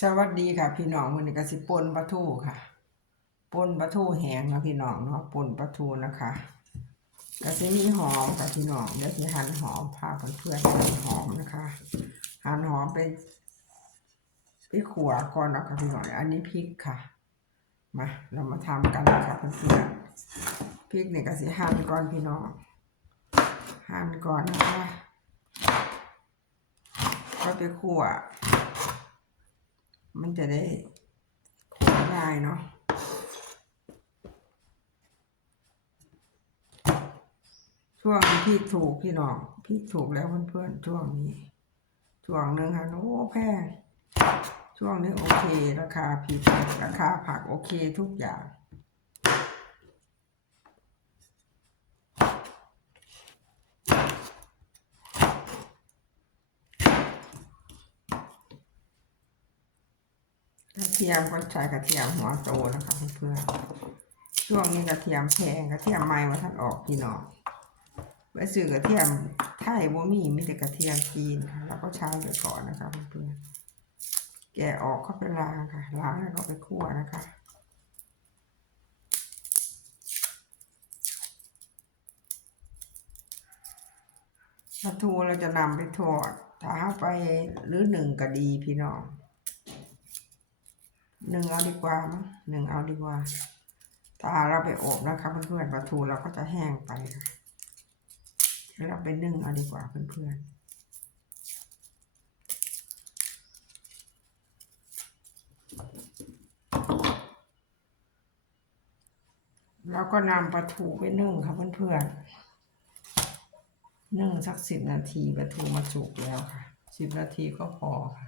สวัสดีค่ะพี่น้องวันนี้ก็สิปนปลาทูค่ะปนปลาทูแห้งนะพี่น้องเนาะปนปลาทูนะคะก็สิมีหอมค่ะพี่น้องเดี๋ยวสิหั่นหอมพาเพื่อนๆหั่นหอมนะคะหั่นหอมไปไปขัวก่อนนะคะพี่น้องอันนี้พริกค่ะมาเรามาทำกันนะคะเพื่อนๆพริกเนี่ยก็สิหั่นก่อนพี่น้องหั่นก่อนนะคะก็ไปขั่ว มันจะได้ขนง่ายเนาะช่วงนี้พี่ถูกพี่น้อง พี่ถูกแล้วเพื่อนๆช่วงนี้ ช่วงหนึ่งค่ะโอ้แพงช่วงนี้โอเค ราคาผิดราคาผักโอเคทุกอย่าง กระเทียมก็ใช้กระเทียมหัวโตนะคะเพื่อนๆช่วงนี้กระเทียมแพงกระเทียมใหม่มาทันออกพี่น้องไปซื้อกระเทียมไทยบ่มีมีแต่กระเทียมจีนค่ะแล้วก็ใช้ไปก่อนนะคะเพื่อนๆแกะออกก็ไปล้างค่ะล้างแล้วก็ไปคั่วนะคะปลาทูเราจะนำไปทอดถ้าไปหรือหนึ่งก็ดีพี่น้อง หนึ่งเอาดีกว่ามั้งหนึ่งเอาดีกว่า ถ้าเราไปอบนะคะเพื่อนๆปลาทูเราก็จะแห้งไปค่ะเราไปนึ่งเอาดีกว่าเพื่อนๆแล้วก็นำปลาทูไปนึ่งค่ะเพื่อนๆนึ่งสักสิบนาทีปลาทูมาสุกแล้วค่ะสิบนาทีก็พอค่ะ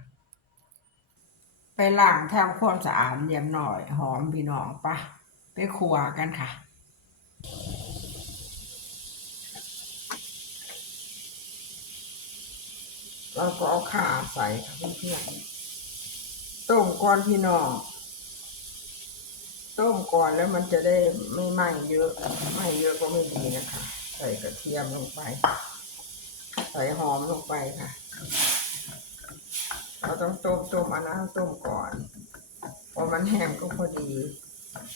ไปล้างทำความสะอาดเรียบหน่อย หอมพี่น้องปะไปครัวกันค่ะเราก็เอาขาใส่ค่ะเพื่อนๆต้มก่อนพี่น้องต้มก่อนแล้วมันจะได้ไม่ไหม้เยอะไหม้เยอะก็ไม่ดีนะคะ ใส่กระเทียมลงไป ใส่หอมลงไปค่ะ เราต้องต้มต้มเอาน้ำต้มก่อนพอมันแห้งก็พอดี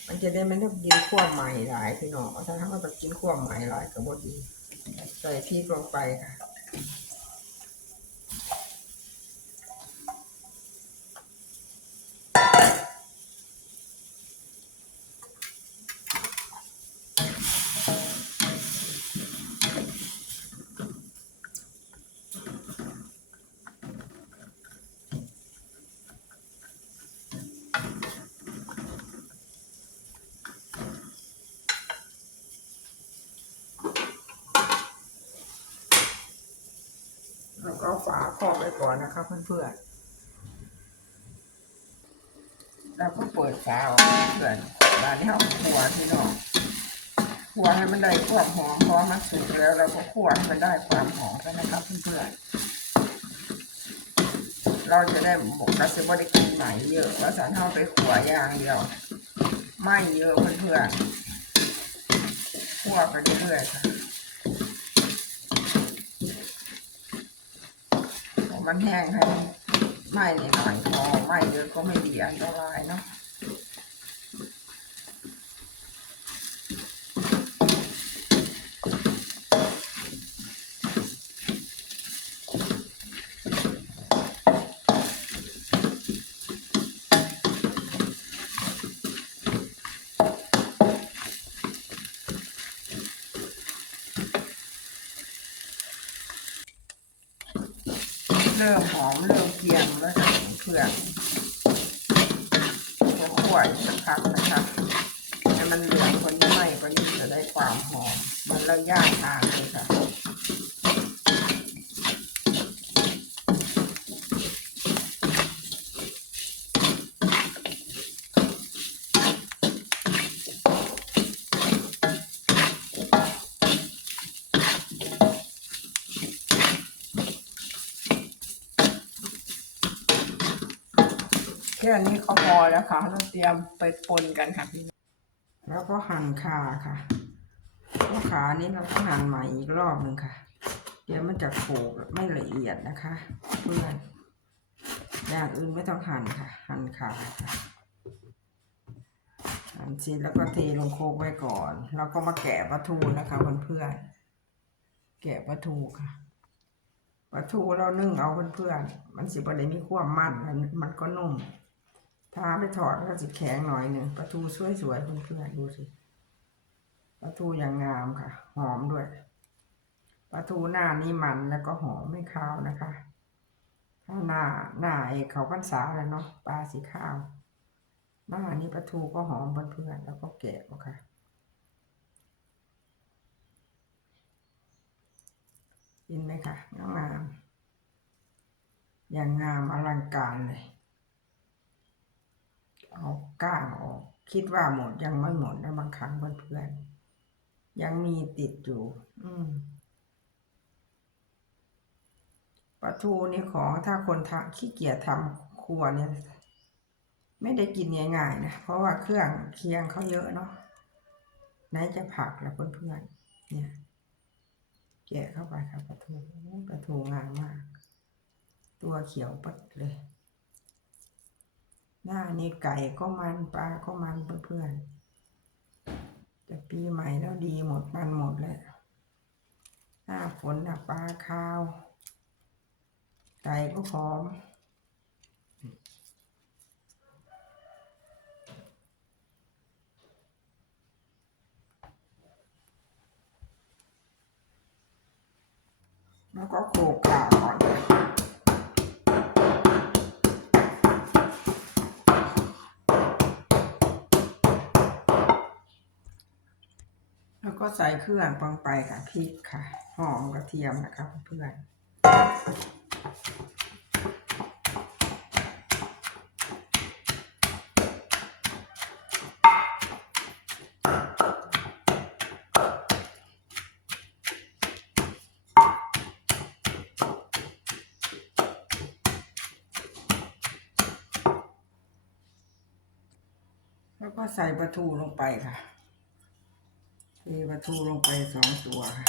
มันจะได้ไม่ต้องกินขั้วใหม่หลายพี่น้องถ้าถ้าเราต้องกินขั้วใหม่หลายก็พอดี ใส่พริกลงไปค่ะ รอบไว้ก่อนนะคะเพื่อนๆแล้วก็เปิดฝาออกเพื่อนร้านนี้เขาขัวที่นองขัวให้มันได้ความหอมพอมันสุกแล้วเราก็ขัวให้มันได้ความหอมกันนะครับเพื่อนๆเราจะได้บุกกระสิบได้กินใหม่เยอะแล้วสันเท่าไปขัวอย่างเดียว ไม่เยอะเพื่อนๆขัวไปเรื่อยๆค่ะ มันแห้งให้ไหม้หน่อยพอไหม้เยอะก็ไม่ดีอันตรายเนาะ ริ่มหอมเริ่มเกรียมแล้วค่ะเพื่อนจะคั่วอีกสักพักนะคะให้มันเหลืองคนนี้ไหม้ก็ยิ่งจะได้ความหอม มันแล้วย่างทานเลยค่ะ ค่นี้ก็พอแล้วค่ะเราเตรียมไปปนกันค่ะพี่แล้วก็หั่นขาค่ะก็ขานี้เราก็หั่นใหม่อีกรอบหนึ่งค่ะ เดี๋ยวมันจะโขกไม่ละเอียดนะคะเพื่อนอย่างอื่นไม่ต้องหั่นค่ะ หั่นขาค่ะหั่นชิ้นแล้วก็เทลงโคกไว้ก่อน แล้วก็มาแกะปลาทูนะคะเพื่อนๆแกะปลาทูค่ะปลาทูเรานึ่งเอาเพื่อนๆมันสิบอะได้มีความมันมันมันก็นุ่ม ถ้าไปถอดก็จะแข็งหน่อยหนึ่งปลาทูสวยๆเพื่อนๆดูสิปลาทูอย่างงามค่ะ หอมด้วยปลาทูหน้านี้มันแล้วก็หอมไม่คาวนะคะ ถ้าหน้าหน้าเอกเขาพรรษาแล้วเนาะปลาสีขาว หน้านี้ปลาทูก็หอมเพื่อนๆแล้วก็แกะออกค่ะกินไหมคะงามอย่างงามอลังการเลย เอาก้างออก คิดว่าหมดยังไม่หมดนะบางครั้งเพื่อนๆยังมีติดอยู่ อืมปลาทูนี่ของถ้าคนทำขี้เกียจทำครัวเนี่ย ไม่ได้กินง่ายๆนะเพราะว่าเครื่องเคียงเขาเยอะเนาะไหนจะผักแล้วเพื่อนๆเนี่ยแกะเข้าไปครับปลาทูปลาทูงามมาก ตัวเขียวปัดเลย หน้านี่ไก่ก็มันปลาก็มันเพื่อนๆจะปีใหม่แล้วดีหมดมันหมดเลยหน้าฝนนะปลาข้าว ไก่ก็พร้อมแล้วก็โขกขาว ก็ใส่เครื่องลงไปค่ะพริกค่ะ หอมกระเทียมนะคะเพื่อนแล้วก็ใส่ปลาทูลงไปค่ะ เทปลาทูลงไปสองตัวค่ะ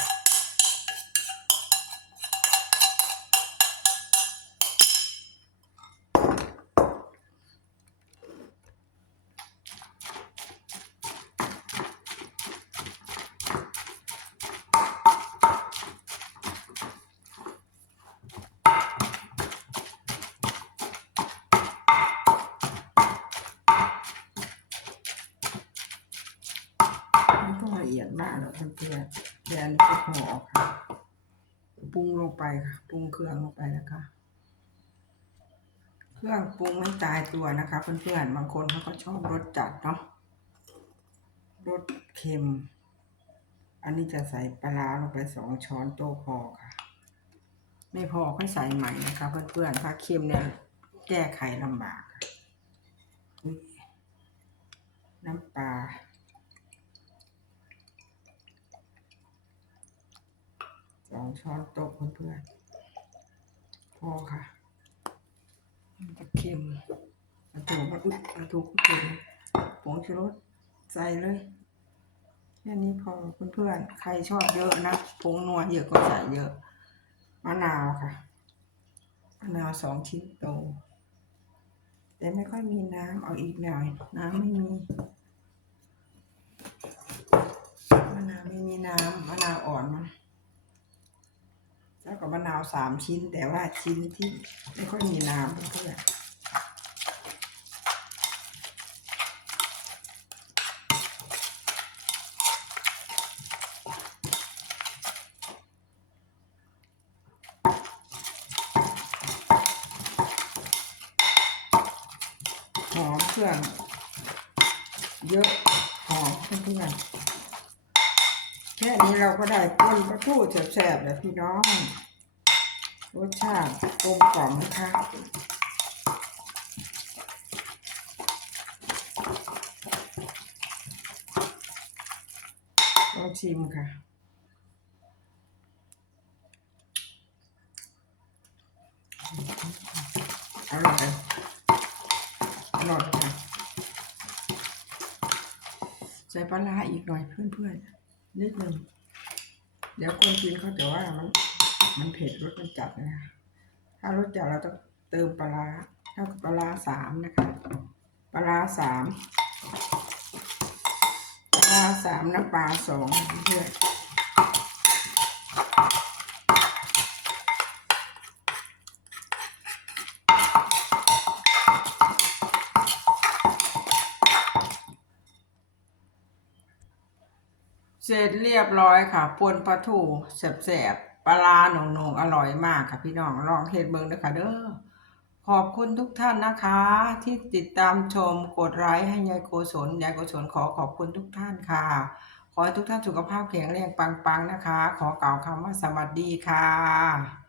ไม่ต้องละเอียด มากหรอกเดือนๆแดนก็พอค่ะ ปรุงลงไปค่ะ ปรุงเครื่องลงไปนะคะ เครื่องปรุงไม่ตายตัวนะคะ เพื่อนๆ บางคนเขาก็ชอบรสจัดเนาะ รสเค็ม อันนี้จะใส่ปลาลงไปสองช้อนโต๊ะพอค่ะ ไม่พอค่อยใส่ใหม่นะคะ เพื่อนๆ ถ้าเค็มเนี่ยแก้ไขลำบากน้ำปลา ส องช้อนโต๊ะเพื่อนๆพอค่ะมันจะเค็มปลาทูมันอุ๊ยปลาทูก็เค็มผงชูรสใส่เลยแค่นี้พอเพื่อนๆใครชอบเยอะนะผงนัวเยอะก็ใส่เยอะมะนาวค่ะมะนาวสองชิ้นโตแต่ไม่ค่อยมีน้ำเอาอีกหน่อย น้ำไม่มีมะนาวไม่มีน้ำมะนาวอ่อนมัน แล้วก็มะนาวสามชิ้น แต่ว่าชิ้นที่ไม่ค่อยมีน้ำเพื่อนหอมเครื่องเยอะหอมเพื่อนๆแค่นี้เราก็ได้ต้นปลาทูแซ่บๆแล้วพี่น้อง รสชาติกลมกล่อมนะคะลองชิมค่ะอร่อยอร่อยค่ะใส่ปลาร้าอีกหน่อยเพื่อนๆ นิดนึง เดี๋ยวคนกินเขาจะว่ามันมันเผ็ดรสมันจัดนะคะ ถ้ารสจัดเราต้องเติมปลาเท่ากับปลาสามนะคะ ปลาสามปลาร้าสามน้ำปลาสองเพื่อน ร็จเรียบร้อยค่ะปวนปลาทูแสบๆปลาร้าหนงๆอร่อยมากค่ะพี่น้องลองเฮ็ดเบิ่งด้ค่ะเด้อขอบคุณทุกท่านนะคะ ที่ติดตามชมกดไลค์ให้ยายโกศลยายโกศลขอขอบคุณทุกท่านค่ะ ขอให้ทุกท่านสุขภาพแข็งแรงปังๆนะคะ ขอกล่าวคำว่าสวัสดีค่ะ